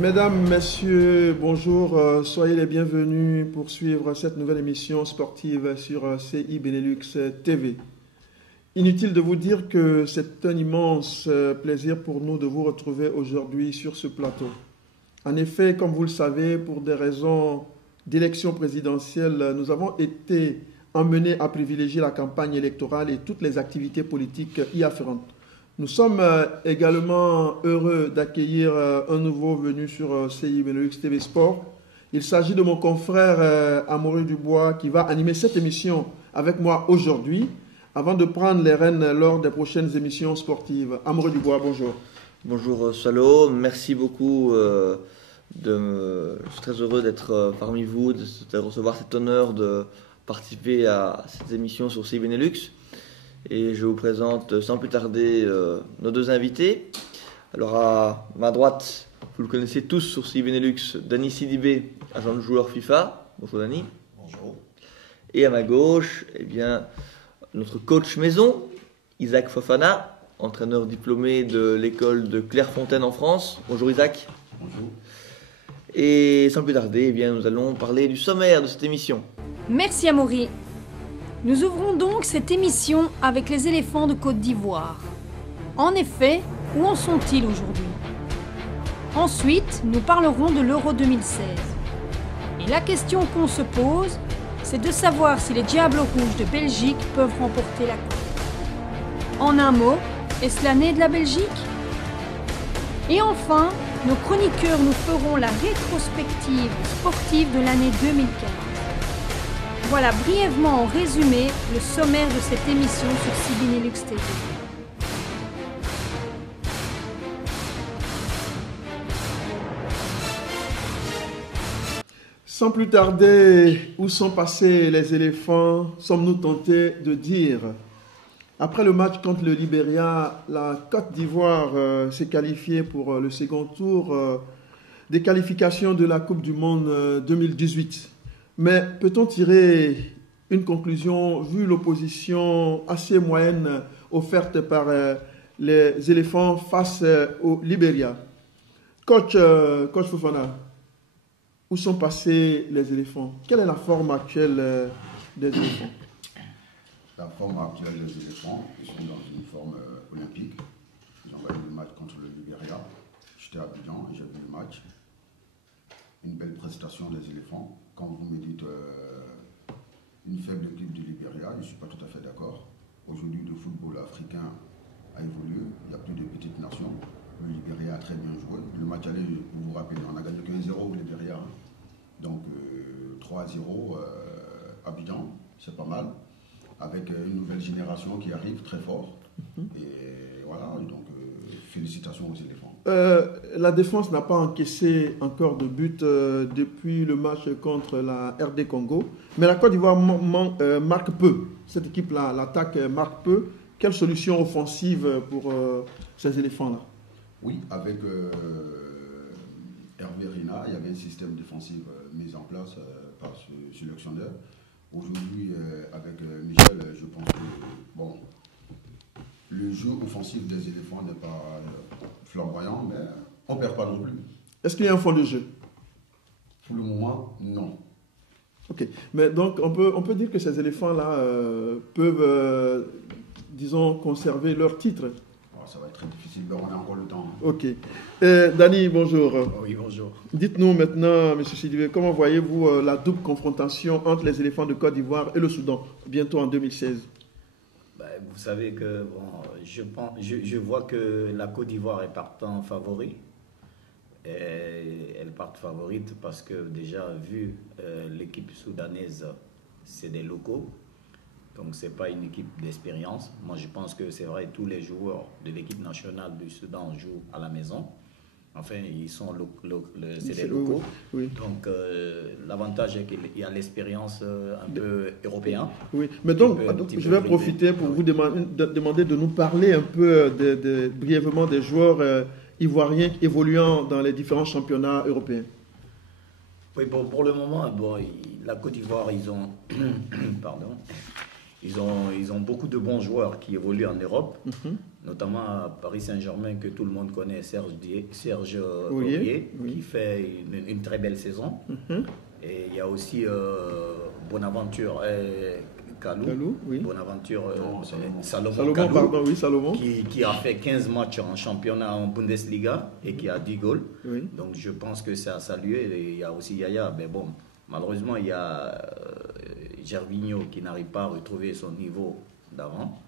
Mesdames, Messieurs, bonjour, soyez les bienvenus pour suivre cette nouvelle émission sportive sur CI Benelux TV. Inutile de vous dire que c'est un immense plaisir pour nous de vous retrouver aujourd'hui sur ce plateau. En effet, comme vous le savez, pour des raisons d'élection présidentielle, nous avons été emmenés à privilégier la campagne électorale et toutes les activités politiques y afférentes. Nous sommes également heureux d'accueillir un nouveau venu sur CI Benelux TV Sport. Il s'agit de mon confrère Amaury Dubois qui va animer cette émission avec moi aujourd'hui avant de prendre les rênes lors des prochaines émissions sportives. Amaury Dubois, bonjour. Bonjour Salo, merci beaucoup. Je suis très heureux d'être parmi vous, de recevoir cet honneur de participer à cette émission sur CI Benelux. Et je vous présente sans plus tarder nos deux invités. Alors à ma droite, vous le connaissez tous sur CI Benelux, Dani Sidibé, agent de joueur FIFA. Bonjour Dani. Bonjour. Et à ma gauche, eh bien, notre coach maison, Isaac Fofana, entraîneur diplômé de l'école de Clairefontaine en France. Bonjour Isaac. Bonjour. Et sans plus tarder, eh bien, nous allons parler du sommaire de cette émission. Merci Amaury. Nous ouvrons donc cette émission avec les éléphants de Côte d'Ivoire. En effet, où en sont-ils aujourd'hui? Ensuite, nous parlerons de l'Euro 2016. Et la question qu'on se pose, c'est de savoir si les Diables Rouges de Belgique peuvent remporter la coupe. En un mot, est-ce l'année de la Belgique? Et enfin, nos chroniqueurs nous feront la rétrospective sportive de l'année 2015. Voilà brièvement en résumé le sommaire de cette émission sur CI Benelux TV. Sans plus tarder, où sont passés les éléphants, sommes-nous tentés de dire. Après le match contre le Libéria, la Côte d'Ivoire s'est qualifiée pour le second tour des qualifications de la Coupe du Monde 2018. Mais peut-on tirer une conclusion vu l'opposition assez moyenne offerte par les éléphants face au Libéria? Coach Fofana, où sont passés les éléphants? Quelle est la forme actuelle des éléphants? La forme actuelle des éléphants, ils sont dans une forme olympique. Ils ont gagné le match contre le Libéria. J'étais à Abidjan, j'ai vu le match. Une belle prestation des éléphants. Quand vous me dites une faible équipe du Libéria, je ne suis pas tout à fait d'accord. Aujourd'hui, le football africain a évolué. Il n'y a plus de petites nations. Le Libéria a très bien joué. Le match aller, vous vous rappelez, on a gagné 1-0 au Libéria. Donc 3-0 Abidjan, c'est pas mal. Avec une nouvelle génération qui arrive très fort. Et voilà, donc félicitations aux éléphants. La défense n'a pas encaissé encore de but depuis le match contre la RD Congo. Mais la Côte d'Ivoire marque peu. Cette équipe-là, l'attaque marque peu. Quelle solution offensive pour ces éléphants-là? Oui, avec Hervé Rina, il y avait un système défensif mis en place par ce sélectionneur. Aujourd'hui, avec Michel, je pense que bon, le jeu offensif des éléphants n'est pas flamboyant, mais on ne perd pas non plus. Est-ce qu'il y a un fond de jeu? Pour le moment, non. Ok, mais donc on peut dire que ces éléphants-là peuvent, disons, conserver leur titre. Alors, ça va être très difficile, mais on a encore le temps. Ok. Dani, bonjour. Oui, bonjour. Dites-nous maintenant, M. Sidibé, comment voyez-vous la double confrontation entre les éléphants de Côte d'Ivoire et le Soudan, bientôt en 2016? Vous savez que je vois que la Côte d'Ivoire est partant favori. Et elle part favorite parce que déjà, vu l'équipe soudanaise, c'est des locaux. Donc, ce n'est pas une équipe d'expérience. Moi, je pense que c'est vrai, tous les joueurs de l'équipe nationale du Soudan jouent à la maison. Enfin, ils sont c'est des locaux. Oui. Donc, l'avantage est qu'il y a l'expérience un peu européenne. Oui, mais donc, je vais profiter pour vous demander de nous parler un peu brièvement des joueurs ivoiriens évoluant dans les différents championnats européens. Oui, pour le moment, la Côte d'Ivoire, ils ont, ils ont beaucoup de bons joueurs qui évoluent en Europe, notamment à Paris Saint-Germain, que tout le monde connaît, Serge Aurier, qui fait une très belle saison. Et il y a aussi Bonaventure Kalou, Bonaventure Salomon, qui a fait 15 matchs en championnat en Bundesliga et qui a 10 goals. Donc je pense que c'est à saluer. Et il y a aussi Yaya, mais bon, malheureusement il y a Gervinho qui n'arrive pas à retrouver son niveau d'avant.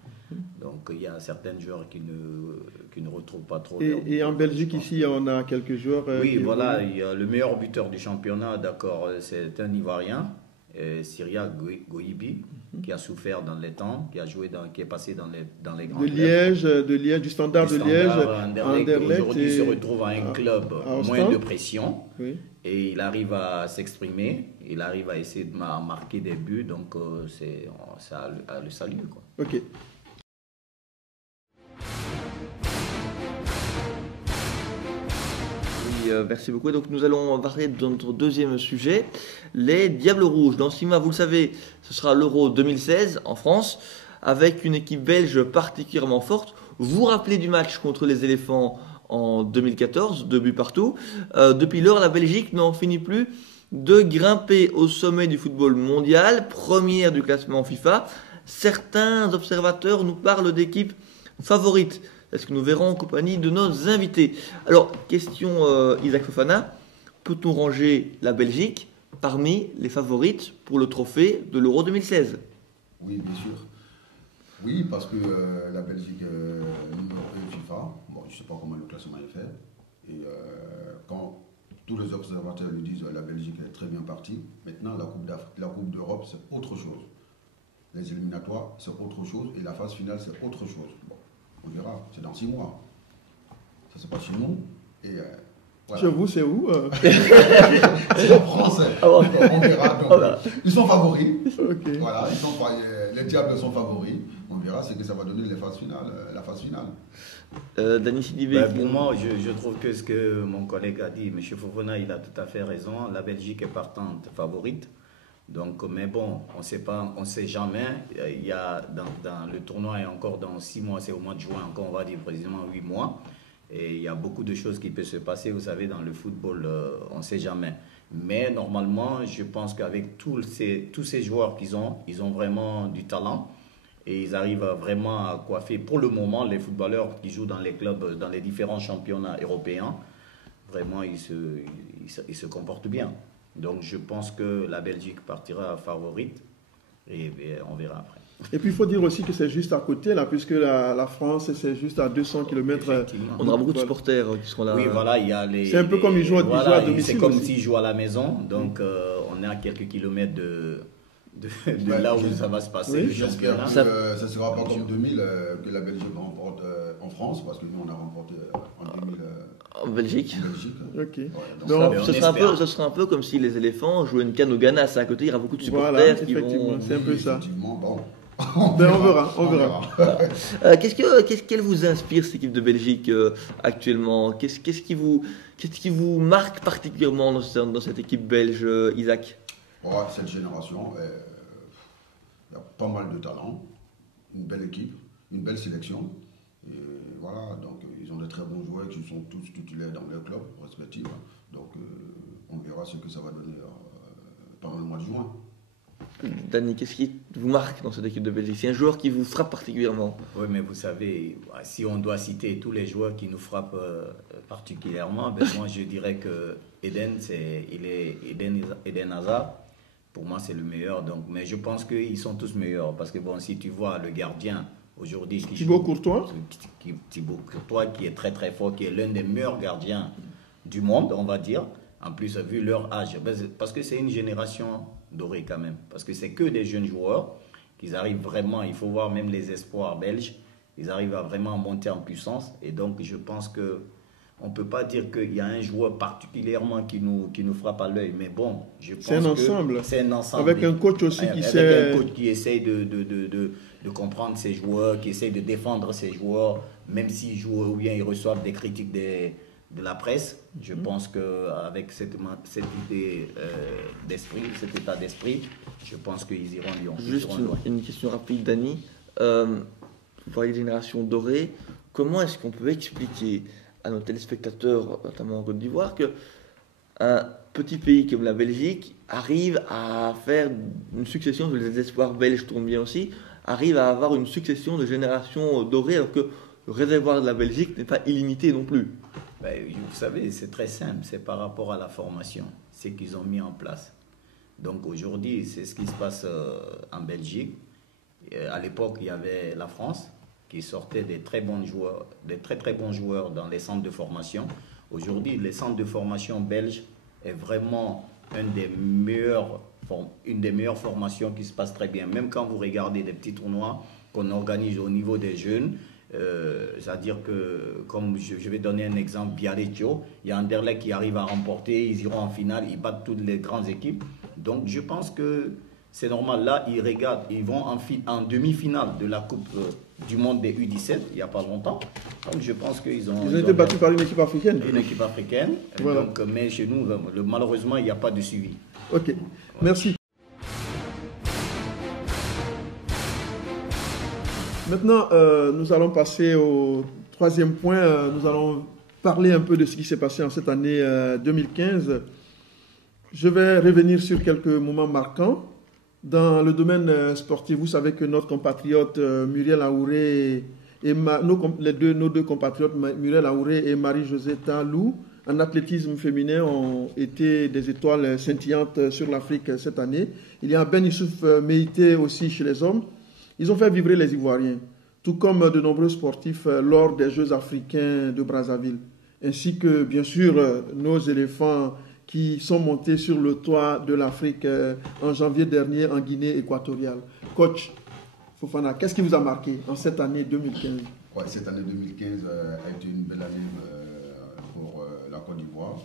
Donc il y a certains joueurs qui ne retrouvent pas trop. Et en Belgique ici on a quelques joueurs. Voilà, il y a le meilleur buteur du championnat, d'accord, c'est un Ivoirien, Syria Goibi, qui a souffert dans les temps, qui est passé dans les grands clubs. De Liège, du Standard de Liège. Anderlecht. Aujourd'hui il se retrouve à un club moins de pression. Et il arrive à s'exprimer, il arrive à essayer de marquer des buts, donc c'est à le saluer, quoi. Ok. Merci beaucoup. Donc nous allons parler de notre deuxième sujet, les Diables Rouges. Dans 6 mois, vous le savez, ce sera l'Euro 2016 en France, avec une équipe belge particulièrement forte. Vous vous rappelez du match contre les Éléphants en 2014, 2 buts partout. Depuis lors, la Belgique n'en finit plus de grimper au sommet du football mondial, première du classement FIFA. Certains observateurs nous parlent d'équipes favorites. Est-ce que nous verrons en compagnie de nos invités? Alors, question Isaac Fofana, peut-on ranger la Belgique parmi les favorites pour le trophée de l'Euro 2016? Oui, bien sûr. Oui, parce que la Belgique numéro 1 FIFA, bon, je ne sais pas comment le classement est fait, et quand tous les observateurs lui disent la Belgique est très bien partie, maintenant la Coupe d'Europe c'est autre chose. Les éliminatoires c'est autre chose et la phase finale c'est autre chose. Bon, on verra, c'est dans 6 mois. Ça se passe chez nous et voilà. Chez vous, c'est où C'est en français. On verra. Donc, ils sont favoris. Okay. Voilà, les Diables sont favoris. On verra ce que ça va donner la phase finale. Dany Sidibé. Pour moi, je trouve que ce que mon collègue a dit, M. Fofana, il a tout à fait raison. La Belgique est partante favorite. Donc, mais bon, on ne sait jamais. Il y a dans le tournoi et encore dans 6 mois, c'est au mois de juin, encore on va dire précisément 8 mois. Et il y a beaucoup de choses qui peuvent se passer, vous savez, dans le football, on ne sait jamais. Mais normalement, je pense qu'avec tous ces joueurs qu'ils ont, ils ont vraiment du talent. Et ils arrivent vraiment à coiffer, pour le moment, les footballeurs qui jouent dans les clubs, dans les différents championnats européens. Vraiment, ils se comportent bien. Donc, je pense que la Belgique partira favorite et on verra après. Et puis, il faut dire aussi que c'est juste à côté, là, puisque la France, c'est juste à 200 km. On aura beaucoup de supporters qui seront là. Oui, voilà, il y a les... C'est un peu comme ils jouent à domicile. C'est comme s'ils jouent à la maison. Donc, on est à quelques kilomètres de là où ça va se passer. Oui, j'espère que ça ne sera pas comme 2000 que la Belgique remporte en France, parce que nous, on a remporté en 2000... En Belgique. Ok. Ouais, donc ce sera un peu comme si les éléphants jouaient une canne au Ghana. C'est à côté, il y aura beaucoup de supporters qui vont... C'est un peu ça. Effectivement, bon. On verra. Qu'elle vous inspire, cette équipe de Belgique actuellement? Qu'est-ce qui vous marque particulièrement dans cette équipe belge, Isaac? Cette génération, il y a pas mal de talent, une belle équipe, une belle sélection. Et voilà, donc ils ont de très bons joueurs qui sont tous titulaires dans leurs clubs respectifs. Donc on verra ce que ça va donner pendant le mois de juin. Dany, qu'est-ce qui vous marque dans cette équipe de Belgique? C'est un joueur qui vous frappe particulièrement? Oui, mais vous savez, si on doit citer tous les joueurs qui nous frappent particulièrement, moi je dirais que Eden Hazard. Pour moi, c'est le meilleur. Donc, mais je pense qu'ils sont tous meilleurs. Parce que bon, si tu vois le gardien aujourd'hui... Thibaut Courtois, qui est très très fort, qui est l'un des meilleurs gardiens du monde, on va dire. En plus, vu leur âge. Parce que c'est une génération dorée quand même. Parce que c'est que des jeunes joueurs qui arrivent vraiment... Il faut voir même les espoirs belges. Ils arrivent à vraiment monter en puissance. Et donc, je pense que... On ne peut pas dire qu'il y a un joueur particulièrement qui nous frappe à l'œil, mais bon, je pense que c'est un ensemble. Avec un coach aussi un coach qui essaye de comprendre ses joueurs, qui essaye de défendre ses joueurs, même s'ils jouent ou bien ils reçoivent des critiques de la presse. Je pense qu'avec cette idée d'esprit, cet état d'esprit, je pense qu'ils iront Lyon. Juste une question rapide, Dany. Vous parlez de génération dorée. Comment est-ce qu'on peut expliquer à nos téléspectateurs, notamment en Côte d'Ivoire, qu'un petit pays comme la Belgique arrive à faire une succession, les espoirs belges tournent bien aussi, arrive à avoir une succession de générations dorées, alors que le réservoir de la Belgique n'est pas illimité non plus? Vous savez, c'est très simple, c'est par rapport à la formation, c'est qu'ils ont mis en place. Donc aujourd'hui, c'est ce qui se passe en Belgique. À l'époque, il y avait la France qui sortait des très bons joueurs, des très très bons joueurs dans les centres de formation. Aujourd'hui, les centres de formation belges est vraiment une des meilleures formations qui se passe très bien. Même quand vous regardez des petits tournois qu'on organise au niveau des jeunes, c'est-à-dire que, comme je vais donner un exemple, Biarritz, il y a Anderlecht qui arrive à remporter, ils iront en finale, ils battent toutes les grandes équipes. Donc je pense que c'est normal. Là, ils vont en demi-finale de la Coupe du Monde des U17, il n'y a pas longtemps. Donc je pense qu'ils ont été battus par une équipe africaine. Une équipe africaine. Voilà. Donc, mais chez nous, malheureusement, il n'y a pas de suivi. Ok, merci. Maintenant, nous allons passer au troisième point. Nous allons parler un peu de ce qui s'est passé en cette année 2015. Je vais revenir sur quelques moments marquants. Dans le domaine sportif, vous savez que notre compatriote Muriel Aouré et nos deux compatriotes Muriel Aouré et Marie-Josée Talou en athlétisme féminin ont été des étoiles scintillantes sur l'Afrique cette année. Il y a Ben Youssouf Meïté aussi chez les hommes. Ils ont fait vibrer les Ivoiriens, tout comme de nombreux sportifs lors des Jeux africains de Brazzaville, ainsi que bien sûr nos éléphants qui sont montés sur le toit de l'Afrique en janvier dernier en Guinée équatoriale. Coach Fofana, qu'est-ce qui vous a marqué en cette année 2015? Ouais, cette année 2015 a été une belle année pour la Côte d'Ivoire.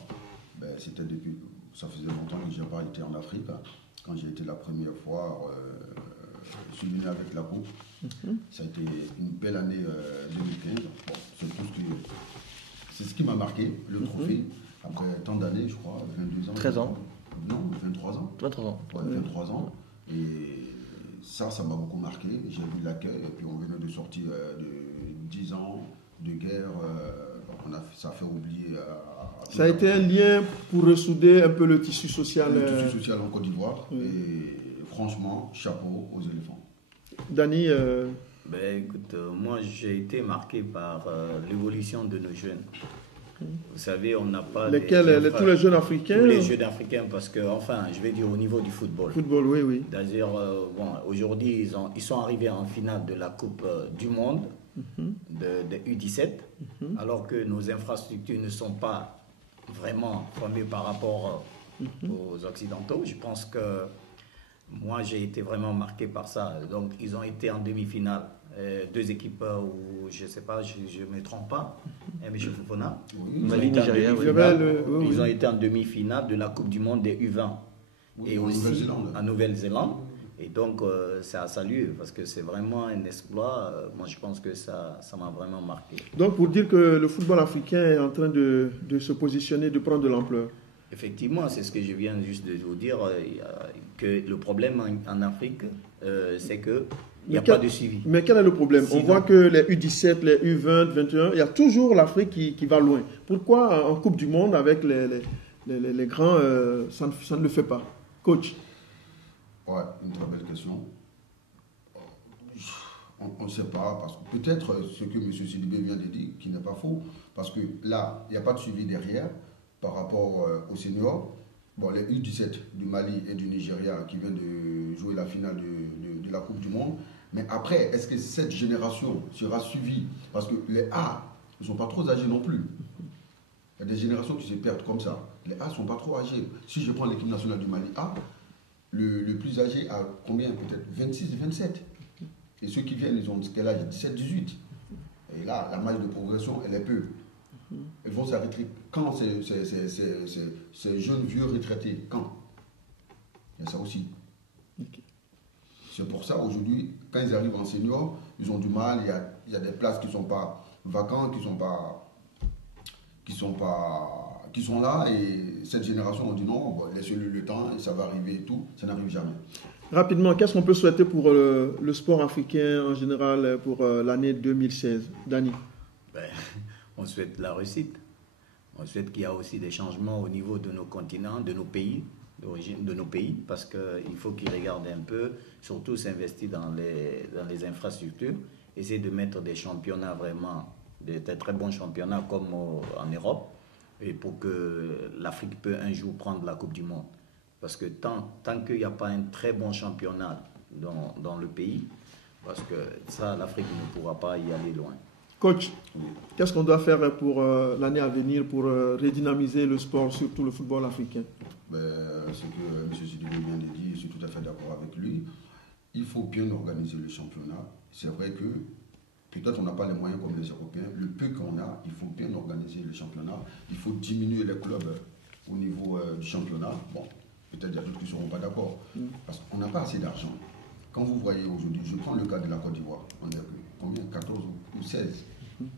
Ça faisait longtemps que je n'ai pas été en Afrique. Quand j'ai été la première fois, je suis venu avec la coupe. Ça a été une belle année 2015. Bon, c'est ce qui m'a marqué, le trophée. Après tant d'années, je crois, 22 ans. 13 ans. Non, 23 ans. 23 ans. Ouais, 23 ans. Et ça m'a beaucoup marqué. J'ai vu l'accueil. Et puis on venait de sortir de 10 ans de guerre. Ça a fait oublier. Ça a été un lien pour ressouder un peu le tissu social. Le tissu social en Côte d'Ivoire. Oui. Et franchement, chapeau aux éléphants. Dany écoute, moi j'ai été marqué par l'évolution de nos jeunes. Vous savez, on n'a pas... Tous les jeunes africains? Tous les jeunes africains, parce que, enfin, je vais dire au niveau du football. Football, oui. D'ailleurs, aujourd'hui, ils sont arrivés en finale de la Coupe du Monde de U17, alors que nos infrastructures ne sont pas vraiment formées par rapport aux Occidentaux. Je pense que moi, j'ai été vraiment marqué par ça. Donc, ils ont été en demi-finale. Deux équipes où, je ne sais pas, je ne me trompe pas, M. Fofana. Mali, Nigeria. Ils ont été en demi-finale de la Coupe du Monde des U20. Et aussi en Nouvelle-Zélande. Et donc, c'est à saluer parce que c'est vraiment un exploit. Moi, je pense que ça m'a vraiment marqué. Donc, pour dire que le football africain est en train de se positionner, de prendre de l'ampleur. Effectivement, c'est ce que je viens juste de vous dire, que le problème en Afrique, c'est que il n'y a pas de suivi. Mais quel est le problème? On voit que les U17, les U20, 21, il y a toujours l'Afrique qui va loin. Pourquoi en Coupe du Monde, avec les grands, ça ne le fait pas? Coach? Ouais, une très belle question. On ne sait pas, parce que peut-être ce que M. Sidibé vient de dire, qui n'est pas faux, parce que là, il n'y a pas de suivi derrière par rapport aux seniors. Bon, les U17 du Mali et du Nigeria qui viennent de jouer la finale de la Coupe du Monde. Mais après, est-ce que cette génération sera suivie? Parce que les A ne sont pas trop âgés non plus. Il y a des générations qui se perdent comme ça. Les A ne sont pas trop âgés. Si je prends l'équipe nationale du Mali A, le plus âgé a combien? Peut-être 26 et 27. Et ceux qui viennent, ils ont quel âge? 17, 18. Et là, la marge de progression, elle est peu. Elles vont s'arrêter quand ces jeunes vieux retraités? Quand? Il y a ça aussi. Okay. C'est pour ça, aujourd'hui, quand ils arrivent en senior, ils ont du mal. Il y a des places qui ne sont pas vacantes, qui ne sont pas qui sont là, et cette génération, on dit non, laissez-le le temps, et ça va arriver et tout, ça n'arrive jamais. Rapidement, qu'est-ce qu'on peut souhaiter pour le sport africain en général pour l'année 2016? Dani? On souhaite la réussite. On souhaite qu'il y a aussi des changements au niveau de nos continents, de nos pays, d'origine de nos pays, parce qu'il faut qu'ils regardent un peu, surtout s'investir dans les infrastructures, essayer de mettre des championnats vraiment, des très bons championnats comme en Europe, et pour que l'Afrique peut un jour prendre la Coupe du Monde. Parce que tant qu'il n'y a pas un très bon championnat dans le pays, parce que ça, l'Afrique ne pourra pas y aller loin. Coach, qu'est-ce qu'on doit faire pour l'année à venir pour redynamiser le sport, surtout le football africain? Ce que M. Sidibé vient de dire, je suis tout à fait d'accord avec lui. Il faut bien organiser le championnat. C'est vrai que peut-être on n'a pas les moyens comme les Européens. Le peu qu'on a, il faut bien organiser le championnat. Il faut diminuer les clubs au niveau du championnat. Bon, peut-être qu'il y a d'autres qui ne seront pas d'accord. Parce qu'on n'a pas assez d'argent. Quand vous voyez aujourd'hui, je prends le cas de la Côte d'Ivoire. On est combien? 14 ou 16.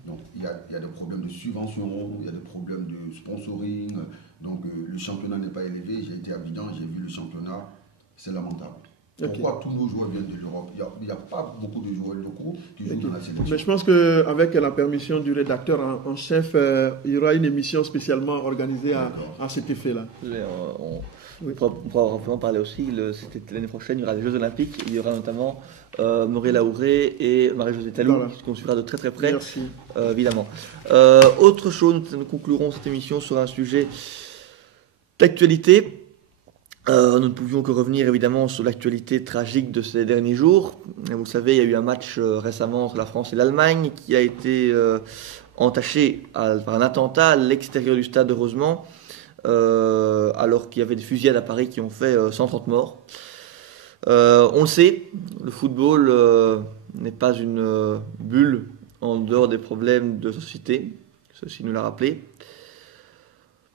Donc il y a des problèmes de subvention, il y a des problèmes de sponsoring. Donc le championnat n'est pas élevé. J'ai été à Abidjan, j'ai vu le championnat. C'est lamentable. Pourquoi tous nos joueurs viennent de l'Europe? Il n'y a pas beaucoup de joueurs locaux qui jouent dans la sélection. Mais je pense qu'avec la permission du rédacteur en chef, il y aura une émission spécialement organisée à cet effet-là. On pourra vraiment parler aussi, c'était l'année prochaine, il y aura les Jeux Olympiques, il y aura notamment Maurice Laouré et Marie-Josée Talou, qu'on suivra de très très près, évidemment. Autre chose, nous conclurons cette émission sur un sujet d'actualité. Nous ne pouvions que revenir évidemment sur l'actualité tragique de ces derniers jours. Vous le savez, il y a eu un match récemment entre la France et l'Allemagne qui a été entaché par un attentat à l'extérieur du stade, heureusement, alors qu'il y avait des fusillades à Paris qui ont fait 130 morts. On le sait, le football n'est pas une bulle en dehors des problèmes de société, ceci nous l'a rappelé.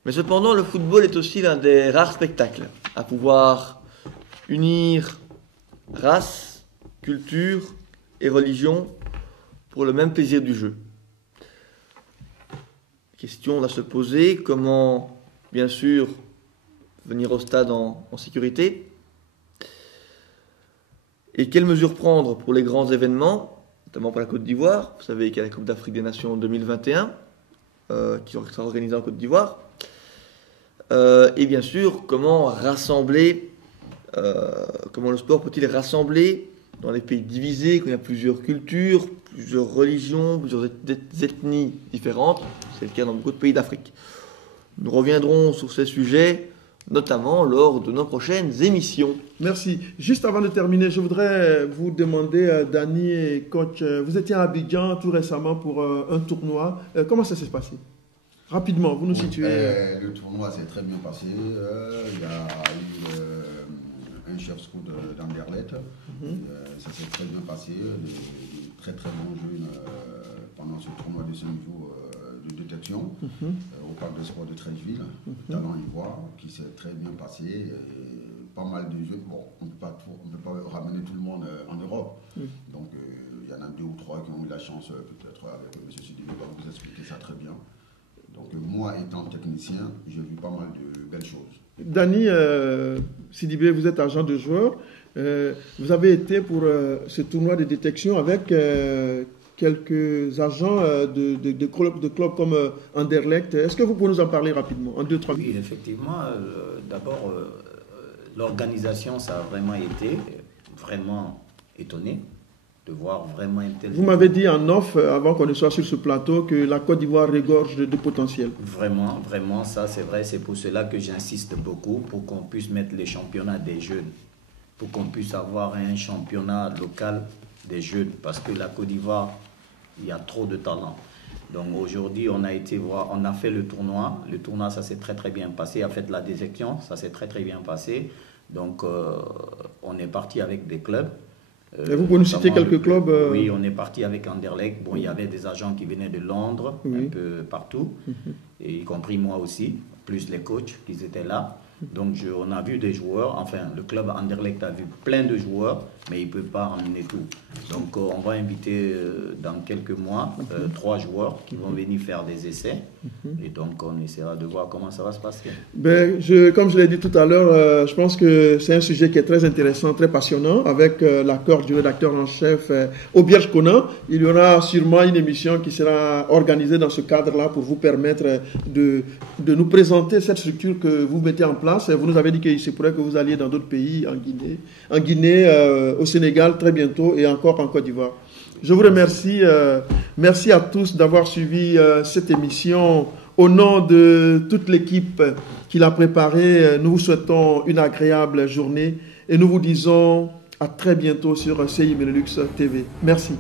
Mais cependant, le football est aussi l'un des rares spectacles à pouvoir unir race, culture et religion pour le même plaisir du jeu. Question à se poser, comment, bien sûr, venir au stade en sécurité? Et quelles mesures prendre pour les grands événements, notamment pour la Côte d'Ivoire? Vous savez qu'il y a la Coupe d'Afrique des Nations 2021 qui sera organisée en Côte d'Ivoire. Et bien sûr, comment rassembler, comment le sport peut-il rassembler dans les pays divisés, quand il y a plusieurs cultures, plusieurs religions, plusieurs ethnies différentes. C'est le cas dans beaucoup de pays d'Afrique. Nous reviendrons sur ces sujets, notamment lors de nos prochaines émissions. Merci. Juste avant de terminer, je voudrais vous demander, Dani et coach, vous étiez à Abidjan tout récemment pour un tournoi. Comment ça s'est passé? Rapidement, vous nous situez. Le tournoi s'est très bien passé. Il y a eu un chef scout d'Anderlecht. Ça s'est très bien passé. Des très très bons jeux pendant ce tournoi de 5 jours de détection au parc de sport de Treichville. Talent Ivoire qui s'est très bien passé. Pas mal de jeux. Bon, on ne peut pas ramener tout le monde en Europe. Donc il y en a 2 ou 3 qui ont eu la chance, peut-être avec M. Sidibé, va vous expliquer ça très bien. Donc moi, étant technicien, j'ai vu pas mal de belles choses. Dani Sidibé, vous êtes agent de joueur. Vous avez été pour ce tournoi de détection avec quelques agents de clubs comme Anderlecht. Est-ce que vous pouvez nous en parler rapidement, en 2-3 minutes? Oui, effectivement. D'abord, l'organisation, ça a vraiment été vraiment étonné de voir vraiment un tel... Vous m'avez dit en off, avant qu'on ne soit sur ce plateau, que la Côte d'Ivoire regorge de potentiel. Vraiment, vraiment, ça c'est vrai. C'est pour cela que j'insiste beaucoup, pour qu'on puisse mettre les championnats des jeunes, pour qu'on puisse avoir un championnat local des jeunes, parce que la Côte d'Ivoire, il y a trop de talent. Donc aujourd'hui, on a été voir, on a fait le tournoi. Le tournoi, ça s'est très très bien passé. A fait la détection, ça s'est très très bien passé. Donc on est parti avec des clubs. Et vous pouvez nous citer quelques clubs Oui, on est parti avec Anderlecht. Bon, il y avait des agents qui venaient de Londres, un peu partout, et y compris moi aussi, plus les coachs qui étaient là. Donc on a vu des joueurs, enfin le club Anderlecht a vu plein de joueurs, mais il ne peut pas ramener tout. Donc on va inviter dans quelques mois 3 joueurs qui vont venir faire des essais. Et donc on essaiera de voir comment ça va se passer. Comme je l'ai dit tout à l'heure, je pense que c'est un sujet qui est très intéressant, très passionnant. Avec l'accord du rédacteur en chef Auberge Conan, il y aura sûrement une émission qui sera organisée dans ce cadre-là pour vous permettre de nous présenter cette structure que vous mettez en place. Vous nous avez dit qu'il se pourrait que vous alliez dans d'autres pays, en Guinée, au Sénégal très bientôt et encore en Côte d'Ivoire. Je vous remercie. Merci à tous d'avoir suivi cette émission. Au nom de toute l'équipe qui l'a préparée, nous vous souhaitons une agréable journée et nous vous disons à très bientôt sur CI Benelux TV. Merci.